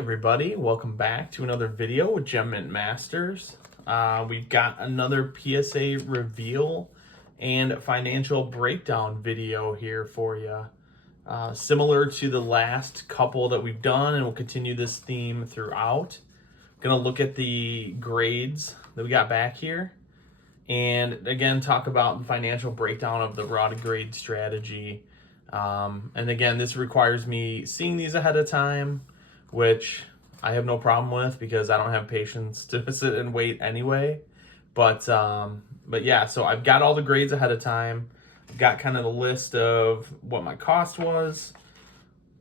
Everybody, welcome back to another video with Gem Mint Masters. We've got another PSA reveal and financial breakdown video here for you. Similar to the last couple that we've done, and we'll continue this theme throughout. Gonna look at the grades that we got back here, and again talk about the financial breakdown of the raw to grade strategy. And again, this requires me seeing these ahead of time, which I have no problem with because I don't have patience to sit and wait anyway. But yeah, so I've got all the grades ahead of time. I've got kind of the list of what my cost was,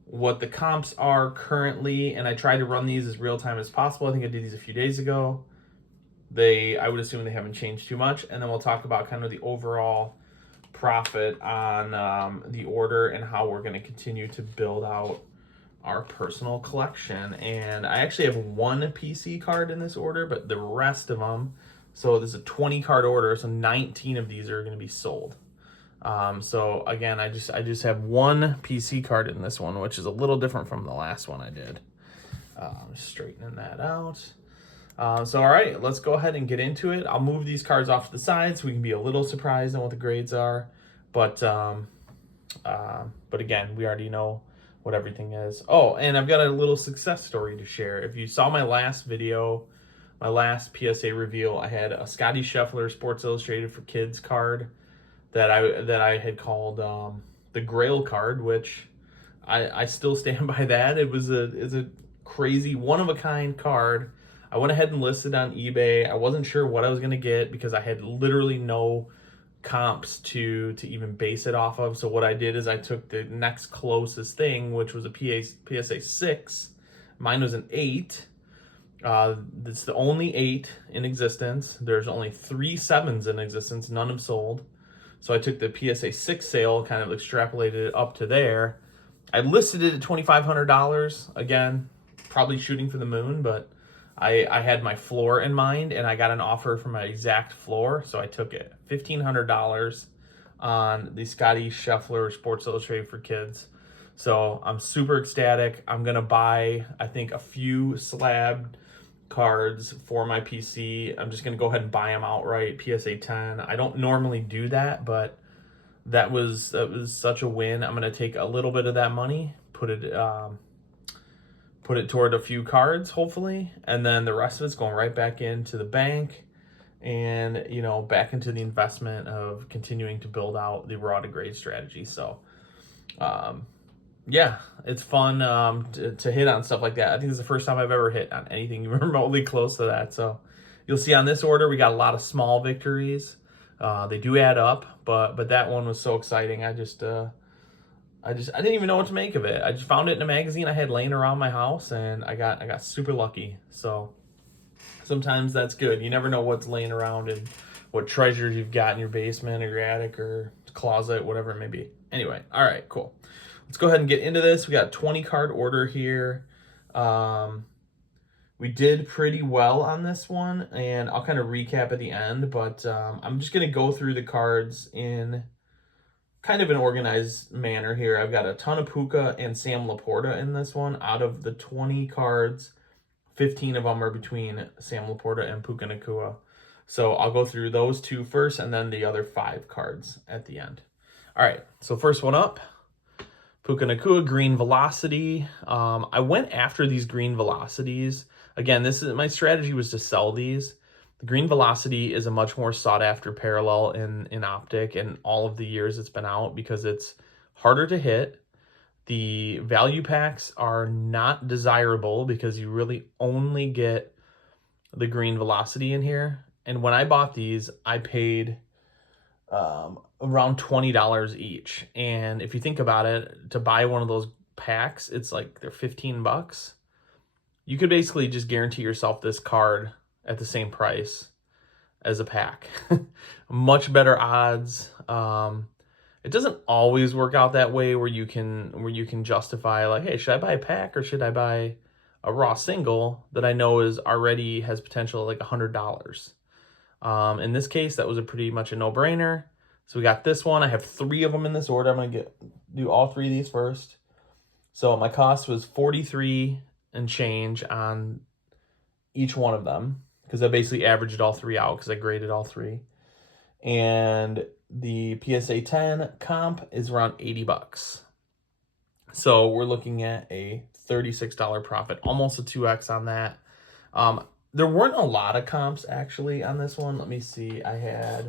what the comps are currently, and I tried to run these as real time as possible. I think I did these a few days ago. I would assume they haven't changed too much, and then we'll talk about kind of the overall profit on the order and how we're going to continue to build out our personal collection. And I actually have one PC card in this order, but the rest of them, so there's a 20 card order, so 19 of these are going to be sold. So again, I just have one PC card in this one, which is a little different from the last one I did. Straightening that out. So all right, let's go ahead and get into it. I'll move these cards off to the side so we can be a little surprised on what the grades are. But again, we already know what everything is. Oh, and I've got a little success story to share. If you saw my last video, my last PSA reveal, I had a Scotty Scheffler Sports Illustrated for Kids card that I had called the Grail card, which I still stand by that. It's a crazy one-of-a-kind card. I went ahead and listed on eBay. I wasn't sure what I was going to get because I had literally no comps to even base it off of. So what I did is I took the next closest thing, which was a PSA 6. Mine was an 8. It's the only 8 in existence. There's only 3 7s in existence. None have sold. So I took the PSA 6 sale, kind of extrapolated it up to there. I listed it at $2,500. Again, probably shooting for the moon, but I had my floor in mind, and I got an offer for my exact floor, so I took it. $1,500 on the Scotty Scheffler Sports Illustrated for Kids. So I'm super ecstatic. I'm going to buy, I think, a few slab cards for my PC. I'm just going to go ahead and buy them outright, PSA 10. I don't normally do that, but that was such a win. I'm going to take a little bit of that money, put it toward a few cards, hopefully, and then the rest of it's going right back into the bank and, back into the investment of continuing to build out the raw to grade strategy. So, yeah, it's fun to hit on stuff like that. I think it's the first time I've ever hit on anything remotely close to that. So you'll see on this order, we got a lot of small victories. They do add up, but that one was so exciting. I didn't even know what to make of it. I just found it in a magazine I had laying around my house, and I got super lucky. So sometimes that's good. You never know what's laying around and what treasures you've got in your basement or your attic or closet, whatever it may be. Anyway, all right, cool. Let's go ahead and get into this. We got a 20 card order here. We did pretty well on this one, and I'll kind of recap at the end, but I'm just going to go through the cards in kind of an organized manner here. I've got a ton of Puka and Sam Laporta in this one. Out of the 20 cards, 15 of them are between Sam Laporta and Puka Nacua. So I'll go through those two first and then the other 5 cards at the end. All right, so first one up, Puka Nacua, Green Velocity. I went after these Green Velocities. Again, my strategy was to sell these. The Green Velocity is a much more sought after parallel in Optic in all of the years it's been out because it's harder to hit. The value packs are not desirable because you really only get the Green Velocity in here. And when I bought these, I paid around $20 each. And if you think about it, to buy one of those packs, it's like they're $15. You could basically just guarantee yourself this card at the same price as a pack. Much better odds. It doesn't always work out that way where you can justify like, hey, should I buy a pack or should I buy a raw single that I know has potential like $100. In this case, that was pretty much a no-brainer. So we got this one. I have 3 of them in this order. I'm gonna do all 3 of these first. So my cost was $43 and change on each one of them, because I basically averaged all three out because I graded all three. And the PSA 10 comp is around 80 bucks. So we're looking at a $36 profit, almost a 2x on that. There weren't a lot of comps actually on this one. Let me see. I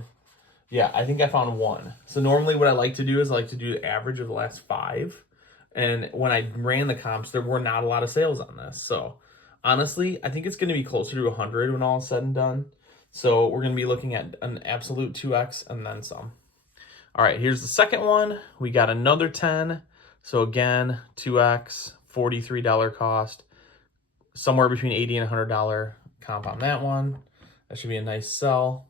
think I found one. So normally what I like to do is I like to do the average of the last 5. And when I ran the comps, there were not a lot of sales on this. So honestly, I think it's going to be closer to 100 when all is said and done. So we're going to be looking at an absolute 2x and then some. All right, here's the second one. We got another 10. So again, 2x, $43 cost, somewhere between $80 and $100 comp on that one. That should be a nice sell.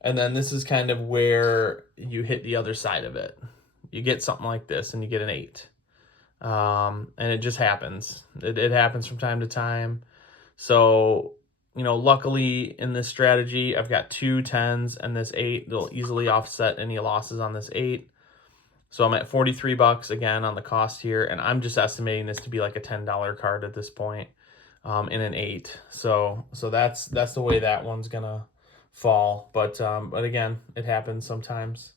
And then this is kind of where you hit the other side of it. You get something like this and you get an 8. And it just happens. It happens from time to time. So, luckily in this strategy, I've got 2 10s and this 8. They'll easily offset any losses on this 8. So I'm at 43 bucks again on the cost here, and I'm just estimating this to be like a $10 card at this point, in an 8. So that's the way that one's gonna fall. But again, it happens sometimes.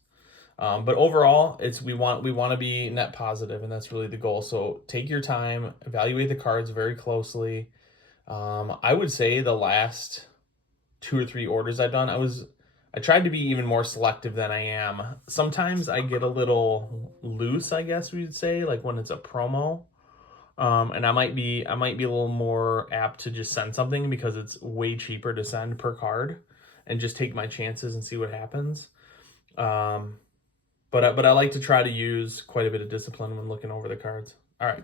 But overall, we want to be net positive, and that's really the goal. So take your time, evaluate the cards very closely. I would say the last 2 or 3 orders I've done, I tried to be even more selective than I am. Sometimes I get a little loose, I guess we would say, like when it's a promo. And I might be a little more apt to just send something because it's way cheaper to send per card and just take my chances and see what happens. But I like to try to use quite a bit of discipline when looking over the cards. All right,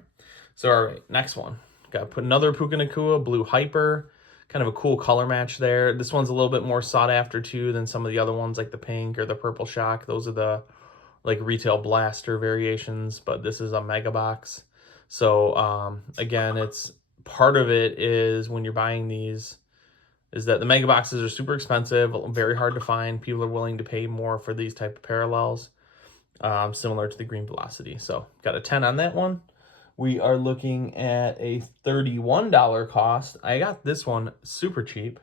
next one. Got to put another Puka Nakua, Blue Hyper. Kind of a cool color match there. This one's a little bit more sought after too than some of the other ones like the pink or the purple shock. Those are the like retail blaster variations, but this is a mega box. So again, it's part of it is when you're buying these is that the mega boxes are super expensive, very hard to find. People are willing to pay more for these type of parallels, similar to the Green Velocity. So got a 10 on that one. We are looking at a $31 cost. I got this one super cheap,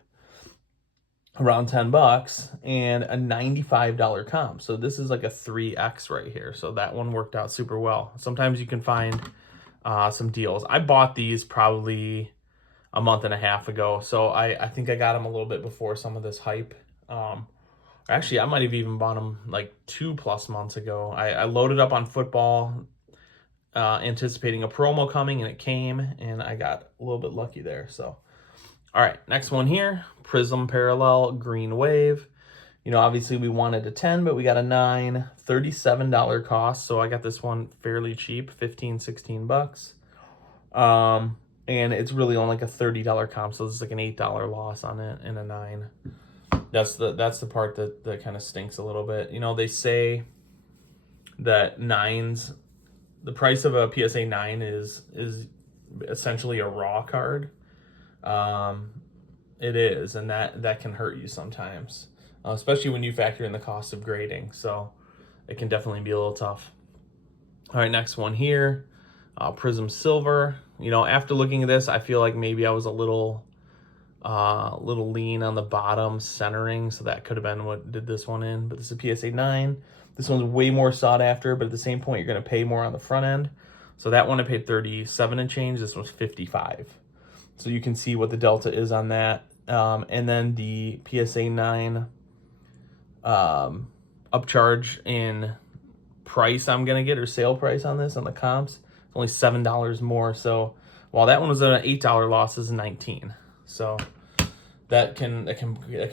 around 10 bucks, and a $95 comp. So this is like a 3x right here. So that one worked out super well. Sometimes you can find some deals. I bought these probably a month and a half ago. So I think I got them a little bit before some of this hype. Actually, I might have even bought them like 2+ months ago. I loaded up on football, anticipating a promo coming, and it came, and I got a little bit lucky there. So all right, next one here, Prism Parallel Green Wave. Obviously we wanted a 10, but we got a 9, $37 cost. So I got this one fairly cheap, 16 bucks. And it's really only like a $30 comp, so this is like an $8 loss on it and a 9. That's the part that kind of stinks a little bit. They say that 9s, the price of a PSA 9 is essentially a raw card. It is, and that can hurt you sometimes, especially when you factor in the cost of grading. So it can definitely be a little tough. All right, next one here, Prism Silver. After looking at this, I feel like maybe I was a little lean on the bottom centering, so that could have been what did this one in. But this is a PSA 9. This one's way more sought after, but at the same point, you're going to pay more on the front end. So that one I paid 37 and change. This one's 55. So you can see what the delta is on that. And then the PSA 9 upcharge in price I'm going to get, or sale price on this, on the comps, it's only $7 more. So while that one was an $8 loss, is 19. So that can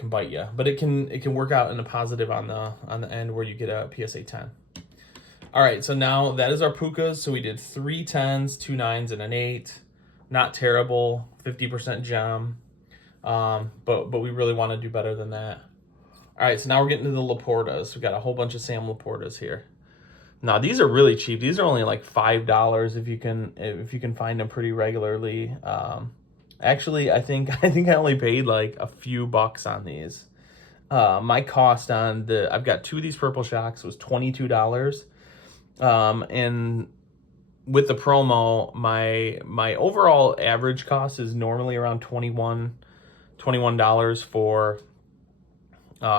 bite you, but it can work out in a positive on the end where you get a PSA 10. All right, so now that is our Pukas. So we did 3 10s, 2 9s, and an 8. Not terrible, 50% gem, but we really want to do better than that. All right, so now we're getting to the Laportas. We got a whole bunch of Sam Laportas here. Now these are really cheap. These are only like $5 if you can find them pretty regularly. Actually, I think I only paid like a few bucks on these. My cost on I've got 2 of these purple shocks was $22. And with the promo, my overall average cost is normally around $21 for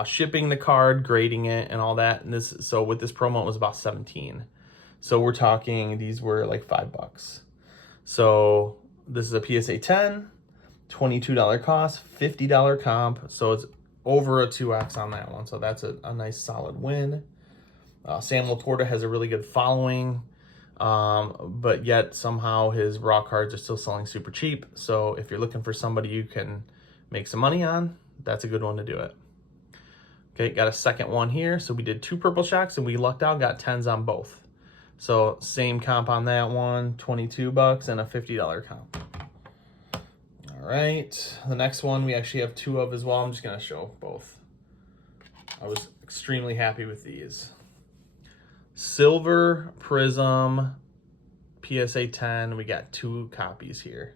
shipping the card, grading it, and all that. And so with this promo, it was about 17. So we're talking, these were like $5. So this is a PSA 10, $22 cost, $50 comp. So it's over a 2x on that one. So that's a nice solid win. Sam Laporta has a really good following, but yet somehow his raw cards are still selling super cheap. So if you're looking for somebody you can make some money on, that's a good one to do it. Okay, got a second one here. So we did 2 purple shocks and we lucked out, got 10s on both. So same comp on that one, $22 and a $50 comp. All right, the next one we actually have 2 of as well. I'm just gonna show both. I was extremely happy with these. Silver Prism PSA 10, we got 2 copies here.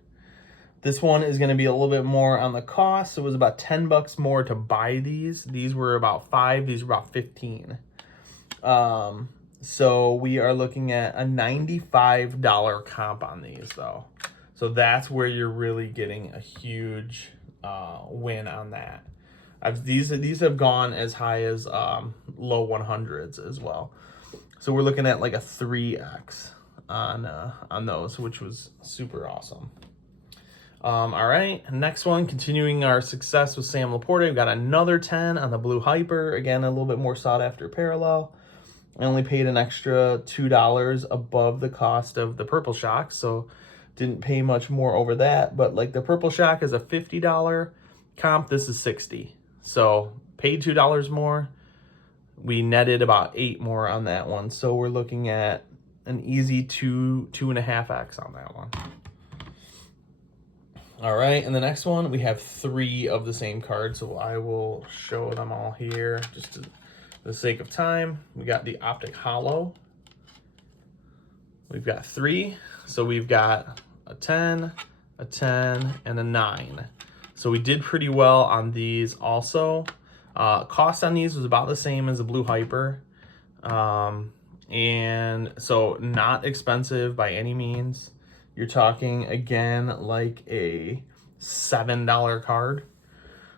This one is going to be a little bit more on the cost. It was about $10 more to buy these. These were about 5, these were about 15. So we are looking at a $95 comp on these though. So that's where you're really getting a huge win on that. These have gone as high as low 100s as well. So we're looking at like a 3x on those, which was super awesome. All right, next one, continuing our success with Sam Laporta, we've got another 10 on the Blue Hyper. Again, a little bit more sought after parallel. I only paid an extra $2 above the cost of the Purple Shock, so didn't pay much more over that. But like the Purple Shock is a $50 comp, this is $60. So paid $2 more. We netted about 8 more on that one. So we're looking at an easy 2.5x on that one. All right, and the next one, we have 3 of the same card. So I will show them all here just for the sake of time. We got the Optic Hollow. We've got 3. So we've got a 10, a 10, and a 9. So we did pretty well on these also. Cost on these was about the same as the Blue Hyper. And so not expensive by any means. You're talking, again, like a $7 card.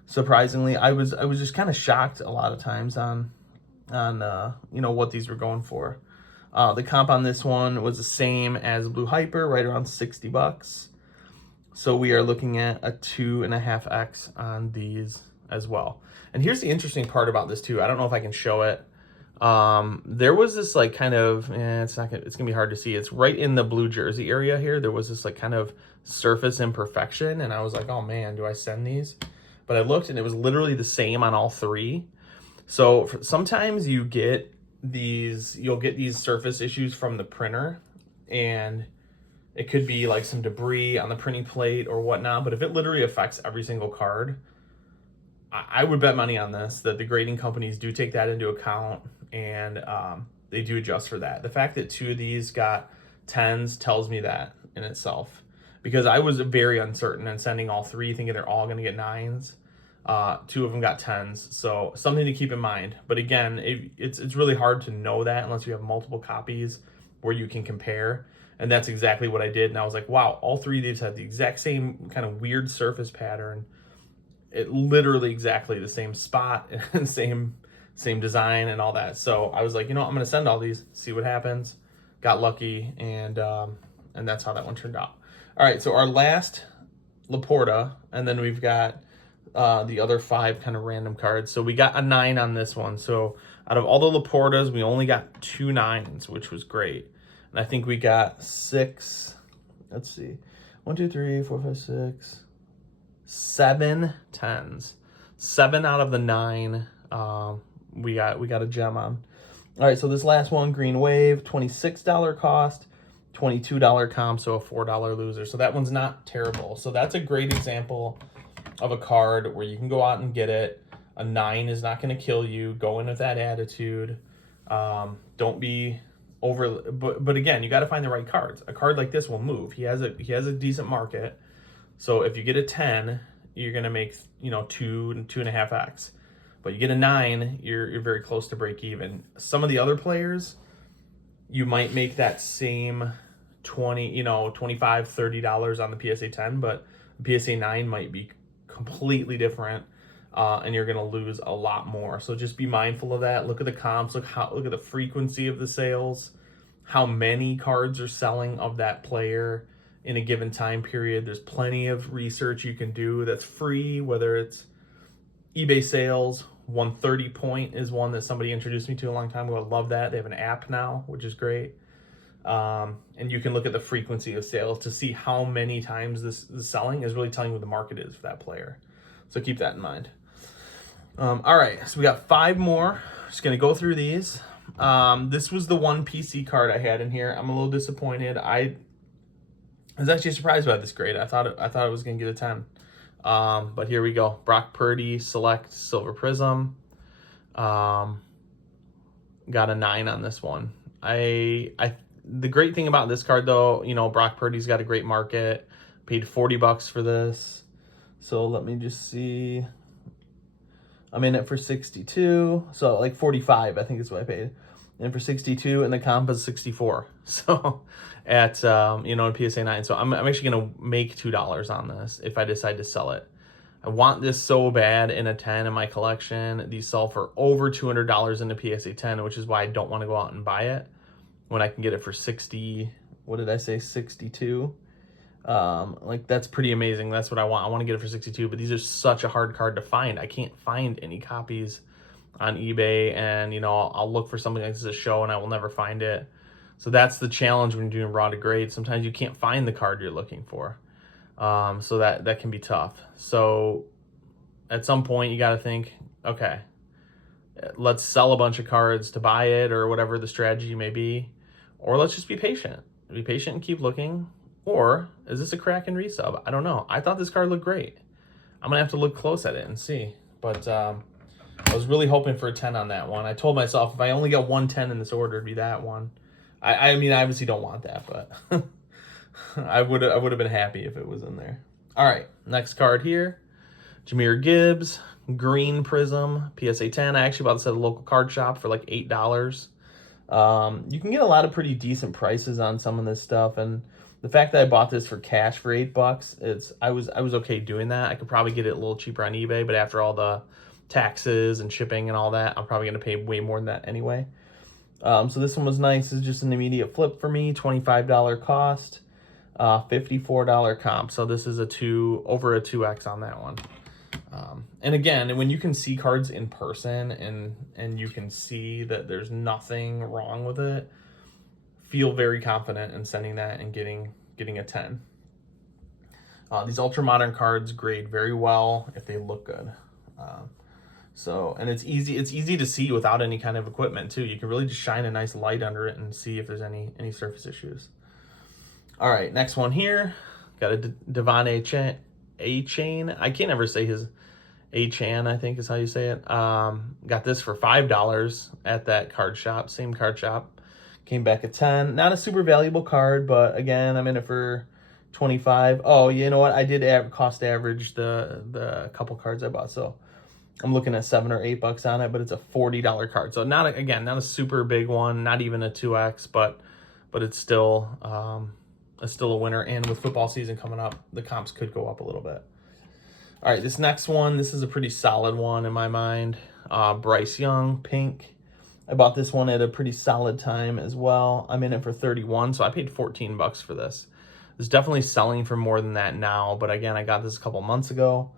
Surprisingly, I was just kind of shocked a lot of times on you know, what these were going for. The comp on this one was the same as Blue Hyper, right around $60. So we are looking at a 2.5x on these as well. And here's the interesting part about this too. I don't know if I can show it. There was this like kind of, it's gonna be hard to see. It's right in the blue jersey area here. There was this like kind of surface imperfection, and I was like, oh man, do I send these? But I looked and it was literally the same on all 3. So sometimes you'll get these surface issues from the printer, and it could be like some debris on the printing plate or whatnot. But if it literally affects every single card, I would bet money on this that the grading companies do take that into account, and they do adjust for that. The fact that 2 of these got 10s tells me that in itself, because I was very uncertain and sending all 3 thinking they're all going to get 9s. 2 of them got 10s, so something to keep in mind. But again, it's really hard to know that unless you have multiple copies where you can compare. And that's exactly what I did. And I was like, wow, all 3 of these had the exact same kind of weird surface pattern. It literally exactly the same spot and same design and all that. So I was like, you know, I'm going to send all these, see what happens. Got lucky, and that's how that one turned out. All right, so our last Laporta, and then we've got the other 5 kind of random cards. So we got a 9 on this one. So out of all the Laportas, we only got 2 9s, which was great. And I think we got 6, let's see, 1, 2, 3, 4, 5, 6, 7 10s. 7 out of the 9 we got a gem on. All right, so this last one, Green Wave, $26 cost, $22 comp, so a $4 loser. So that one's not terrible. So that's a great example of a card where you can go out and get it. A 9 is not going to kill you. Go in with that attitude. Don't be over, but again, you got to find the right cards. A card like this will move. He has a decent market. So if you get a 10, you're going to make, you know, 2.5x. But you get a 9, you're very close to break even. Some of the other players, you might make that same $20, $25, $30 on the PSA 10, but the PSA 9 might be completely different, and you're going to lose a lot more. So just be mindful of that. Look at the comps, look at the frequency of the sales, how many cards are selling of that player in a given time period. There's plenty of research you can do that's free, whether it's eBay sales. 130 Point is one that somebody introduced me to a long time ago. I love that. They have an app now, which is great. And you can look at the frequency of sales to see how many times this selling is really telling you what the market is for that player. So keep that in mind. All right, so we got 5 more. Just gonna go through these. This was the one PC card I had in here. I'm a little disappointed. I was actually surprised by this grade. I thought it was gonna get a 10. But here we go. Brock Purdy Select Silver Prism. Got a 9 on this one. The great thing about this card, though, Brock Purdy's got a great market. Paid $40 for this. So let me just see. I'm in it for 62. So like 45, I think is what I paid. And for 62, and the comp is 64. So at in PSA 9. So I'm actually gonna make $2 on this if I decide to sell it. I want this so bad in a 10 in my collection. These sell for over $200 in the PSA 10, which is why I don't want to go out and buy it when I can get it for 60. What did I say? 62. Like that's pretty amazing. That's what I want. I want to get it for 62, but these are such a hard card to find. I can't find any copies on eBay, and I'll look for something like this at a show and I will never find it. So that's the challenge when you're doing raw to grade. Sometimes you can't find the card you're looking for. So that can be tough. So at some point you got to think, okay, let's sell a bunch of cards to buy it, or whatever the strategy may be, or let's just be patient and keep looking. Or is this a crack and resub? I don't know. I thought this card looked great. I'm gonna have to look close at it and see, but I was really hoping for a 10 on that one. I told myself if I only got 1 10 in this order, it'd be that one. I mean, I obviously don't want that, but I would have been happy if it was in there. All right, next card here. Jahmyr Gibbs, Green Prism, PSA 10. I actually bought this at a local card shop for like $8. You can get a lot of pretty decent prices on some of this stuff, and the fact that I bought this for cash for $8, I was okay doing that. I could probably get it a little cheaper on eBay, but after all the taxes and shipping and all that, I'm probably gonna pay way more than that anyway. So this one was nice. It's just an immediate flip for me. $25 cost, $54 comp. So this is over a 2x on that one. And again, when you can see cards in person and you can see that there's nothing wrong with it, feel very confident in sending that and getting a 10. These ultra modern cards grade very well if they look good. And it's easy to see without any kind of equipment too. You can really just shine a nice light under it and see if there's any surface issues. All right, next one here. Got a Devon A-Chain. I can't ever say his A-Chan, I think is how you say it. Got this for $5 at that card shop, same card shop. Came back at 10. Not a super valuable card, but again, I'm in it for 25. Oh, you know what? I did cost average the couple cards I bought, so I'm looking at $7 or $8 on it, but it's a $40 card. So not a super big one, not even a 2x, but it's still a winner. And with football season coming up, the comps could go up a little bit. All right, this next one, this is a pretty solid one in my mind. Bryce Young, pink. I bought this one at a pretty solid time as well. I'm in it for 31, so I paid $14 for this. It's definitely selling for more than that now, but again, I got this a couple months ago.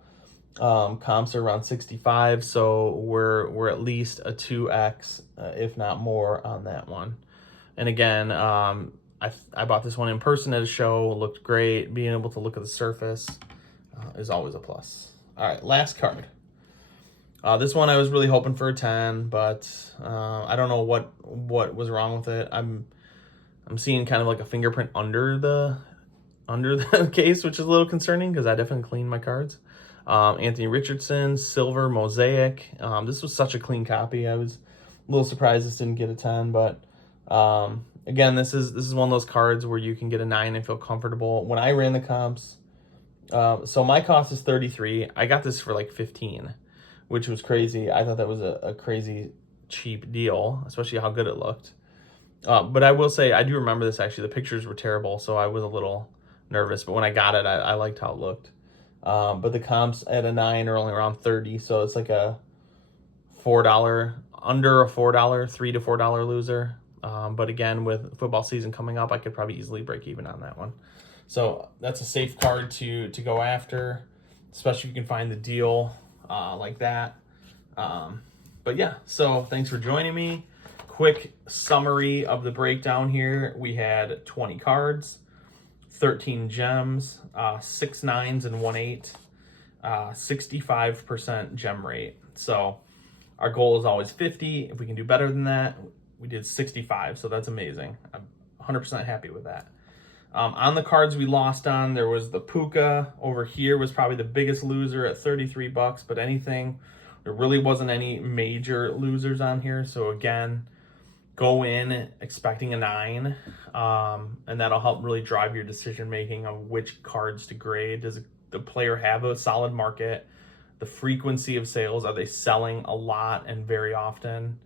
Comps are around 65, so we're at least a 2x, if not more, on that one. And again, I bought this one in person at a show. It looked great. Being able to look at the surface is always a plus. All right, last card. This one I was really hoping for a 10, but I don't know what was wrong with it. I'm seeing kind of like a fingerprint under the case, which is a little concerning because I definitely cleaned my cards. Anthony Richardson, silver mosaic. This was such a clean copy. I was a little surprised this didn't get a 10, but again, this is one of those cards where you can get a 9 and feel comfortable. When I ran the comps, so my cost is 33. I got this for like 15. Which was crazy. I thought that was a crazy cheap deal, especially how good it looked. But I will say, I do remember this actually. The pictures were terrible, so I was a little nervous. But when I got it, I liked how it looked. But the comps at a 9 are only around 30, so it's like a $4, under a $4, $3 to $4 loser. But again, with football season coming up, I could probably easily break even on that one. So that's a safe card to go after, especially if you can find the deal like that. But yeah, so thanks for joining me. Quick summary of the breakdown here. We had 20 cards, 13 gems, 6 9s and 1 8, 65% gem rate. So our goal is always 50. If we can do better than that, we did 65, so that's amazing. I'm 100% happy with that. On the cards we lost on, there was the Puka over here was probably the biggest loser at $33, but anything, there really wasn't any major losers on here. So again, go in expecting a 9, and that'll help really drive your decision making on which cards to grade. Does the player have a solid market? The frequency of sales, are they selling a lot and very often?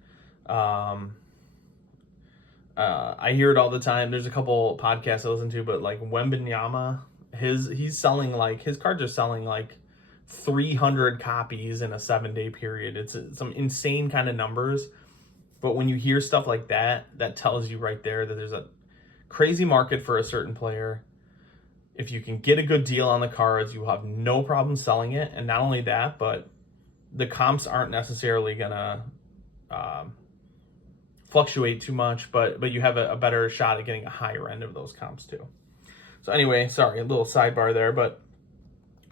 I hear it all the time. There's a couple podcasts I listen to, but like Wembanyama, he's selling like, his cards are selling like 300 copies in a 7-day period. It's some insane kind of numbers. But when you hear stuff like that, that tells you right there that there's a crazy market for a certain player. If you can get a good deal on the cards, you will have no problem selling it. And not only that, but the comps aren't necessarily gonna fluctuate too much, but you have a better shot at getting a higher end of those comps too. So anyway, sorry, a little sidebar there, but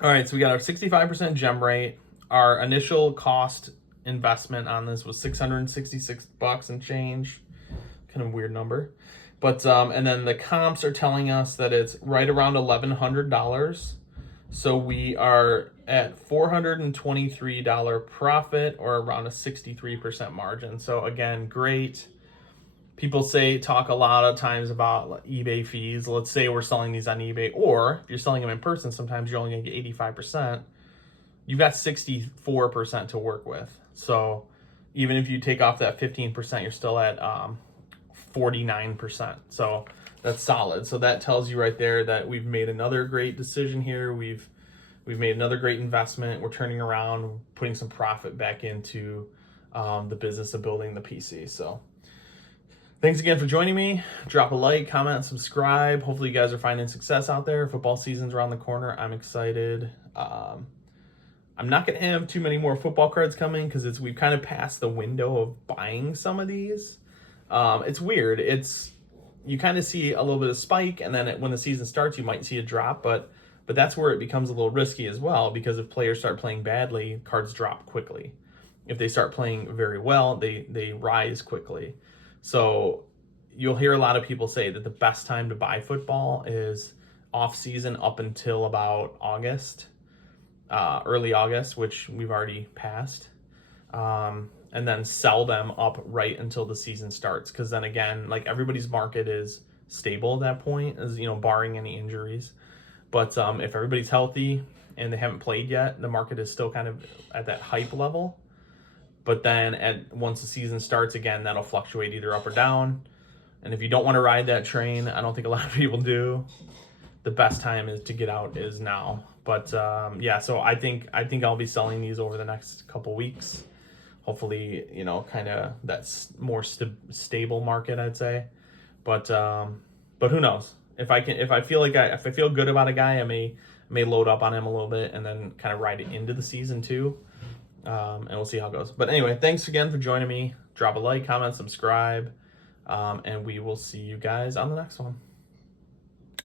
all right, so we got our 65% gem rate. Our initial cost investment on this was $666 and change. Kind of weird number. But and then the comps are telling us that it's right around $1,100. So we are at $423 profit, or around a 63% margin. So again, great. People talk a lot of times about eBay fees. Let's say we're selling these on eBay, or if you're selling them in person, sometimes you're only gonna get 85%. You've got 64% to work with. So even if you take off that 15%, you're still at 49%. So that's solid. So that tells you right there that we've made another great decision here. We've made another great investment. We're turning around, putting some profit back into the business of building the PC. So thanks again for joining me. Drop a like, comment, subscribe. Hopefully you guys are finding success out there. Football season's around the corner. I'm excited. I'm not going to have too many more football cards coming because we've kind of passed the window of buying some of these. It's weird. You kind of see a little bit of spike, and then when the season starts, you might see a drop, but that's where it becomes a little risky as well, because if players start playing badly, cards drop quickly. If they start playing very well, they rise quickly. So you'll hear a lot of people say that the best time to buy football is off season up until about August, early August, which we've already passed. And then sell them up right until the season starts. Because then again, like, everybody's market is stable at that point, as barring any injuries. But if everybody's healthy and they haven't played yet, the market is still kind of at that hype level. But then once the season starts again, that'll fluctuate either up or down. And if you don't want to ride that train, I don't think a lot of people do, the best time is to get out is now. But yeah, so I think I'll be selling these over the next couple weeks. Hopefully, kind of that's more stable market, I'd say. But who knows? If I feel good about a guy, I may load up on him a little bit and then kind of ride it into the season too. And we'll see how it goes. But anyway, thanks again for joining me. Drop a like, comment, subscribe, and we will see you guys on the next one.